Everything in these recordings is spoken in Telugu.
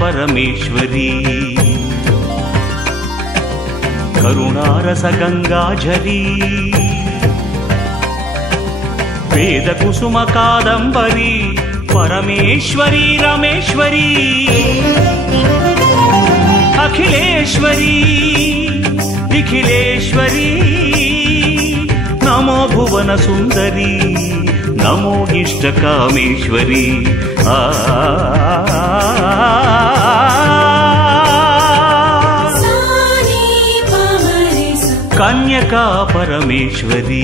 परमेश्वरी करुणारस गंगाझरी वेद कुसुम कादंबरी परमेश्वरी रमेश्वरी अखिलेश्वरी निखिलेश्वरी नमो भुवन सुंदरी नमो इष्ट कामेश्वरी कन्यका परमेश्वरी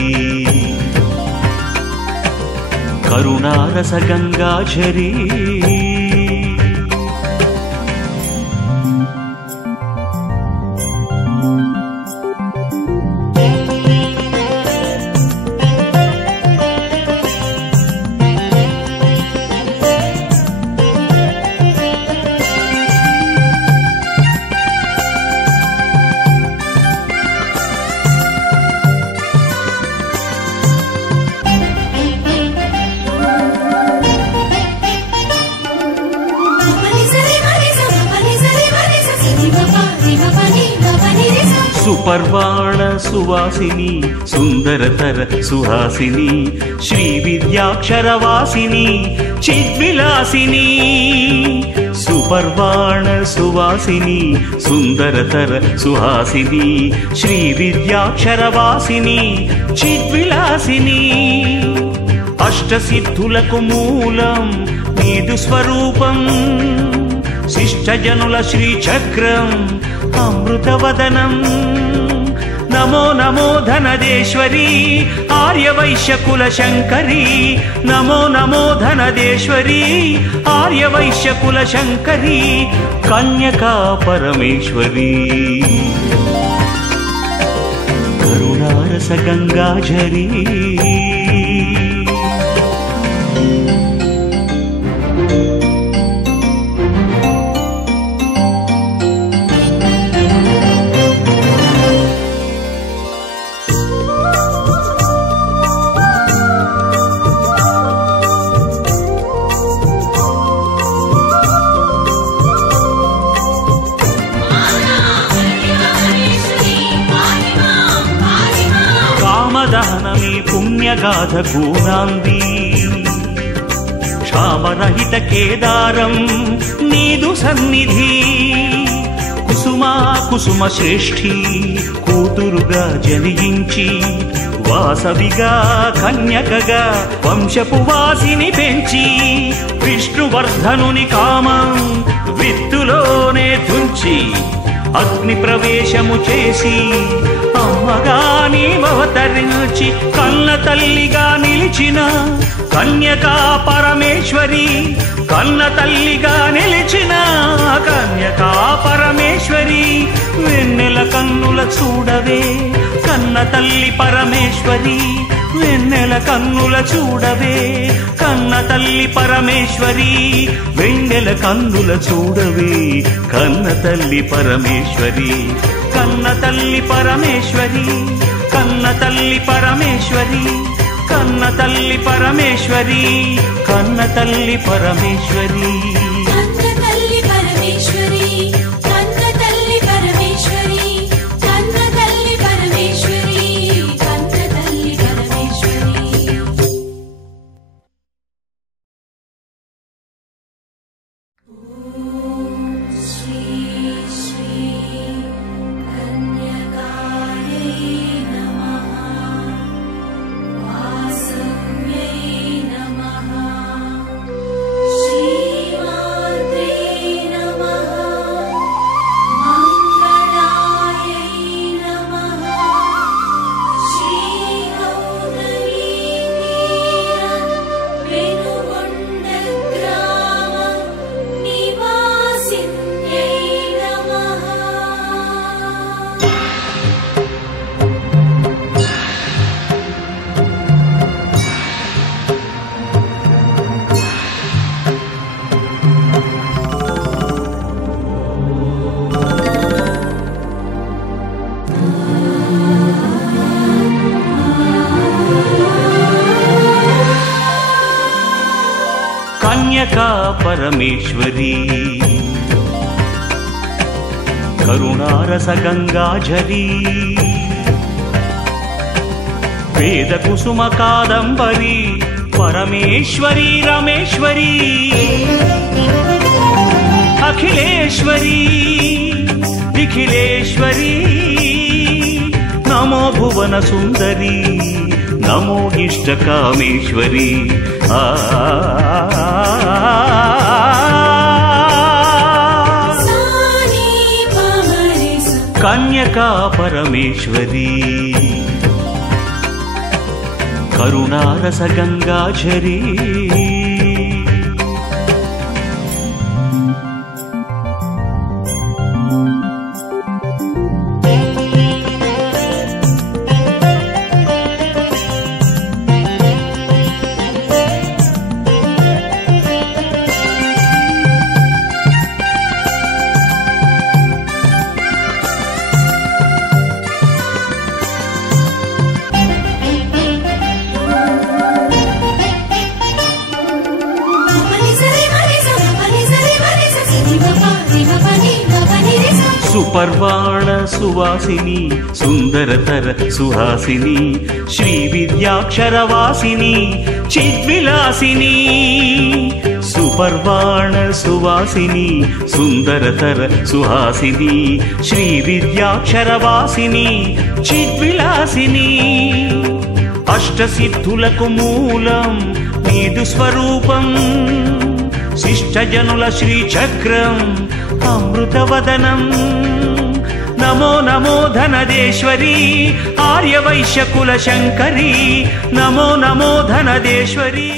करुणारस गंगाझरी सुपर्वाण सुवासिनी सुंदरतर सुहासिनी श्री विद्याक्षरवासिनी चिद्विलासिनी सुपर्वाण सुवासिनी सुंदरतर सुहासिनी श्री विद्याक्षरवासिनी चिद्विलासिनी अष्टसिद्धुలకు మూలం నీదు స్వరూపం शिष्टजनुल श्रीचक्रम अमृतवदनम नमो नमो धनदेश्वरी आर्यवैश्यकुल शंकरी नमो नमो धनदेश्वरी आर्यवैश्यकुल शंकरी कन्यका परमेश्वरी करुणारस गंगाझरी दहनमी पुण्यगाथ गूनांदी क्षामरहित केदारम नीदु सन्निधि कुसुमा कुसुम श्रेष्ठी కూతురుగా జనించి వాసవిగా కన్యకగా వంశపు వాసిని పెంచి విష్ణువర్ధనుని కామం విత్తులోనే తుంచి అగ్ని ప్రవేశము చేసి అమ్మగా నీవవతరించి కన్న తల్లిగా నిలిచిన కన్యకా పరమేశ్వరి కన్న తల్లిగా నిలిచిన కన్యకా పరమేశ్వరి వెన్నెల కన్నుల చూడవే కన్న తల్లి పరమేశ్వరి వెన్నెల కన్నుల చూడవే కన్న తల్లి పరమేశ్వరి వెన్నెల కన్నుల చూడవే కన్న తల్లి పరమేశ్వరి కన్న తల్లి పరమేశ్వరి కన్న తల్లి పరమేశ్వరి కన్న తల్లి పరమేశ్వరి కన్న తల్లి పరమేశ్వరి कन्यका परमेश्वरी కరుణారస గంగాజరీ వేద కుసుమ కాదంబరి పరమేశ్వరి రమేశ్వరి అఖిలేశ్వరి నిఖిలేశ్వరి నమో భువన సుందరి నమో ఇష్టకామేశ్వరి కన్యకా పరమేశ్వరి కరుణారస గంగాజరీ సుపర్వాణ సువాసిని సుందరతర సుహాసిని శ్రీ విద్యాక్షరవాసిని చిద్విలాసిని సుపర్వాణ సువాసిని సుందరతర సుహాసిని శ్రీ విద్యాక్షరవాసిని చిద్విలాసిని అష్టసిద్ధులకు మూలం నీదు స్వరూపం శిష్టజనుల శ్రీచక్రం అమృతవదనం నమో నమో ధనదేశ్వరి ఆర్యవైశ్యకుల శంకరి నమో నమో ధనదేశ్వరి